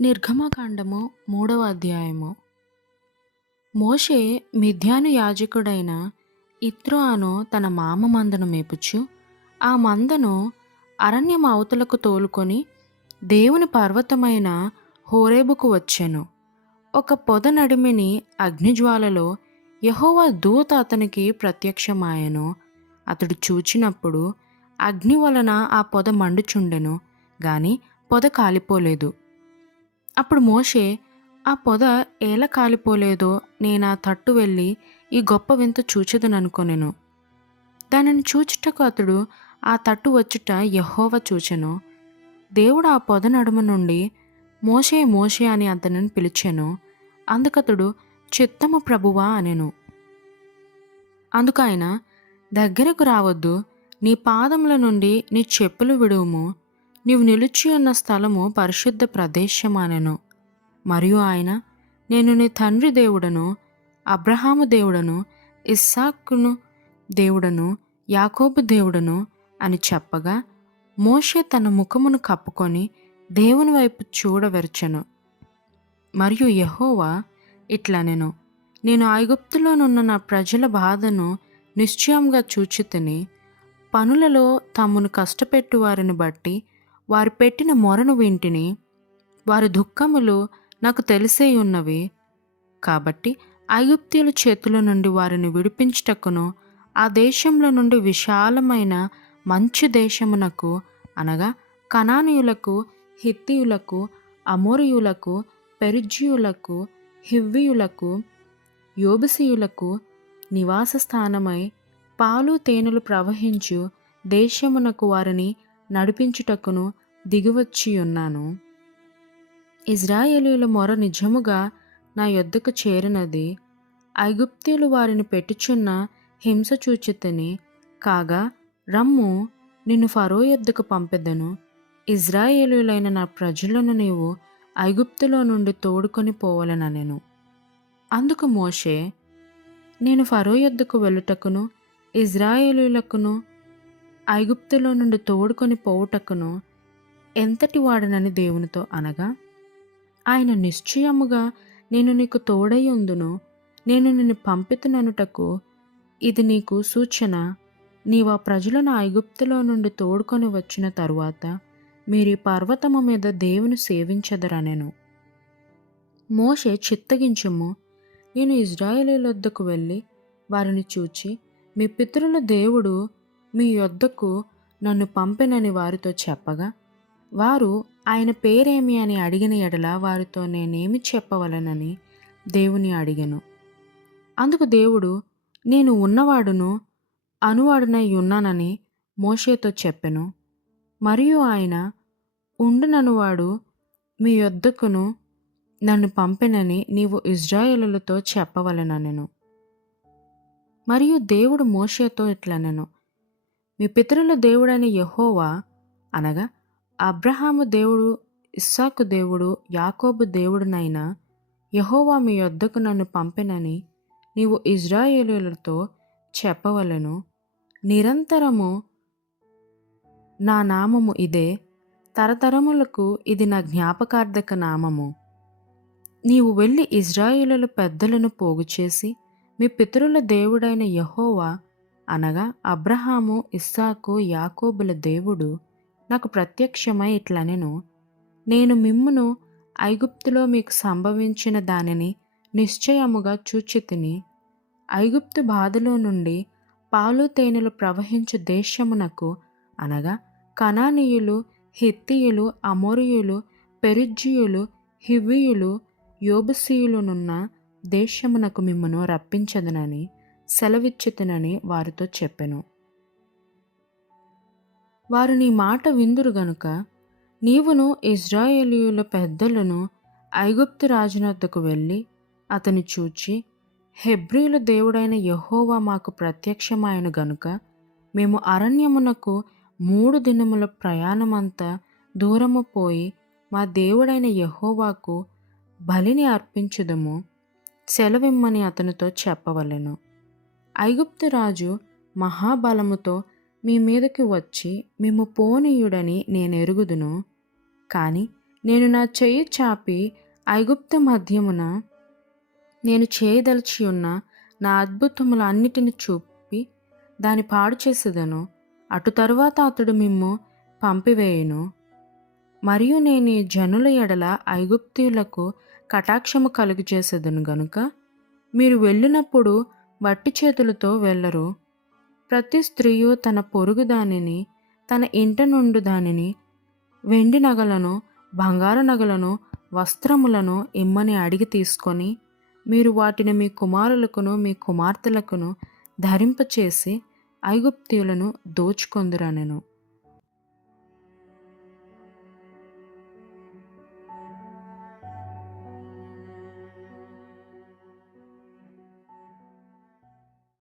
నిర్గమకాండము మూడవ అధ్యాయము. మోషే మిథ్యాను యాజకుడైన ఇత్రో అను తన మామ మందను మేపుచ్చు ఆ మందను అరణ్యం అవతలకు తోలుకొని దేవుని పర్వతమైన హోరేబుకు వచ్చాను. ఒక పొద నడిమిని అగ్నిజ్వాలలో యహోవా దూత అతనికి ప్రత్యక్షమాయను. అతడు చూచినప్పుడు అగ్ని వలన ఆ పొద మండుచుండెను గాని పొద కాలిపోలేదు. అప్పుడు మోషే ఆ పొద ఎలా కాలిపోలేదో నేను ఆ తట్టు వెళ్ళి ఈ గొప్ప వింత చూచెదననుకొనెను. దానిని చూచుటకు అతడు ఆ తట్టు వచ్చుట యహోవ చూచెను. దేవుడు ఆ పొద నడుమ నుండి మోషే మోషే అని అతనిని పిలిచాను. అందుకతడు చిత్తము ప్రభువా అనెను. అందుకు దగ్గరకు రావద్దు. నీ పాదముల నుండి నీ చెప్పులు విడువుము. నీవు నిలిచి ఉన్న స్థలము పరిశుద్ధ ప్రదేశమానెను. మరియు ఆయన నేను నీ తండ్రి దేవుడను అబ్రహాము దేవుడను ఇస్సాకును దేవుడను యాకోబు దేవుడను అని చెప్పగా మోషే తన ముఖమును కప్పుకొని దేవుని వైపు చూడవెరచెను. మరియు యహోవా ఇట్లనెను నేను నేను ఐగుప్తులోనున్న నా ప్రజల బాధను నిశ్చయంగా చూచితిని పనులలో తమను కష్టపెట్టు వారిని బట్టి వారు పెట్టిన మొరను వింటిని వారి దుఃఖములు నాకు తెలిసే ఉన్నవి. కాబట్టి ఐగుప్తీయుల చేతుల నుండి వారిని విడిపించుటకును ఆ దేశంలో నుండి విశాలమైన మంచి దేశమునకు అనగా కనానీయులకు హిత్తియులకు అమోరియులకు పెరిజ్యులకు హివ్వియులకు యోబిసియులకు నివాస స్థానమై పాలు తేనెలు ప్రవహించు దేశమునకు వారిని నడిపించుటకును దిగివచ్చి ఉన్నాను ఇజ్రాయేలీల మొర నిజముగా నా యొద్దకు చేరినది. ఐగుప్తీయులు వారిని పెట్టుచున్న హింస చూచితని. కాగా రమ్ము నిన్ను ఫరో యొద్దకు పంపెదను. ఇజ్రాయేలీలైన నా ప్రజలను నీవు ఐగుప్తులో నుండి తోడుకొని పోవలననెను. అందుకు మోషే నేను ఫరో యొద్దకు వెళ్ళుటకును ఇజ్రాయేలీలకును ఐగుప్తులో నుండి తోడుకొని పోవుటకును ఎంతటి వాడనని దేవునితో అనగా ఆయన నిశ్చయముగా నేను నీకు తోడై ఉందును నేను నిన్ను పంపితుననుటకు ఇది నీకు సూచన. నీవు ఆ ప్రజలను ఐగుప్తులో నుండి తోడుకొని వచ్చిన తరువాత మీరు ఈ పర్వతము మీద దేవుని సేవించదరనెను. మోషే చిత్తగించము నేను ఇజ్రాయేలీల వద్దకు వెళ్ళి వారిని చూచి మీ పితరుల దేవుడు మీ యొద్దకు నన్ను పంపెనని వారితో చెప్పగా వారు ఆయన పేరేమి అని అడిగిన ఎడల వారితో నేనేమి చెప్పవలనని దేవుని అడిగను. అందుకు దేవుడు నేను ఉన్నవాడును అనువాడునై ఉన్నానని మోషేతో చెప్పెను. మరియు ఆయన ఉండుననువాడు మీ యొద్దకును నన్ను పంపెనని నీవు ఇజ్రాయేలులతో చెప్పవలననెను. మరియు దేవుడు మోషేతో ఇట్లనెను. మీ పితరుల దేవుడైన యహోవా అనగా అబ్రహాము దేవుడు ఇస్సాకు దేవుడు యాకోబు దేవుడునైనా యహోవా మీ యొద్దకు నన్ను పంపెనని నీవు ఇజ్రాయేలులతో చెప్పవలను. నిరంతరము నా నామము ఇదే తరతరములకు ఇది నా జ్ఞాపకార్థక నామము. నీవు వెళ్ళి ఇజ్రాయేలుల పెద్దలను పోగు చేసి మీ పితరుల దేవుడైన యహోవా అనగా అబ్రహాము ఇస్సాకు యాకోబుల దేవుడు నాకు ప్రత్యక్షమై ఇట్లనెను నేను మిమ్మును ఐగుప్తులో మీకు సంభవించిన దానిని నిశ్చయముగా చూచితిని. ఐగుప్తు బాధలో నుండి పాలు తేనెలు ప్రవహించు దేశమునకు అనగా కనానీయులు హిత్తియులు అమోరియులు పెరిజ్జియులు హివ్వియులు యోబుసీయులునున్న దేశమునకు మిమ్మను రప్పించదనని. సెలవిచ్చుతునని వారితో చెప్పెను. వారు నీ మాట విందురు గనుక నీవును ఇజ్రాయేలీయుల పెద్దలను ఐగుప్తు రాజునద్దకు వెళ్ళి అతని చూచి హెబ్రియుల దేవుడైన యహోవా మాకు ప్రత్యక్షమాయను గనుక మేము అరణ్యమునకు మూడు దినముల ప్రయాణమంతా దూరము పోయి మా దేవుడైన యహోవాకు బలిని అర్పించుదము సెలవిమ్మని అతనితో చెప్పవలెను. ఐగుప్తు రాజు మహాబలముతో మీ మీదకి వచ్చి మేము పోనీయుడని నేను ఎరుగుదును కానీ నేను నా చెయ్యి చాపి ఐగుప్తు మధ్యమున నేను చేయదలిచి ఉన్న నా అద్భుతముల అన్నిటిని చూపి దాని పాడు చేసేదను. అటు తరువాత అతడు మిమ్ము పంపివేయును. మరియు నేను ఈ జనుల ఎడల ఐగుప్తీయులకు కటాక్షము కలుగు చేసేదను గనుక మీరు వెళ్ళినప్పుడు వట్టి చేతులతో వెళ్ళరు. ప్రతి స్త్రీయు తన పొరుగు దానిని తన ఇంట నుండి దానిని వెండి నగలను బంగారు నగలను వస్త్రములను ఇమ్మని అడిగి తీసుకొని మీరు వాటిని మీ కుమారులకును మీ కుమార్తెలకును ధరింపచేసి ఐగుప్తీయులను దోచుకొందురనెను.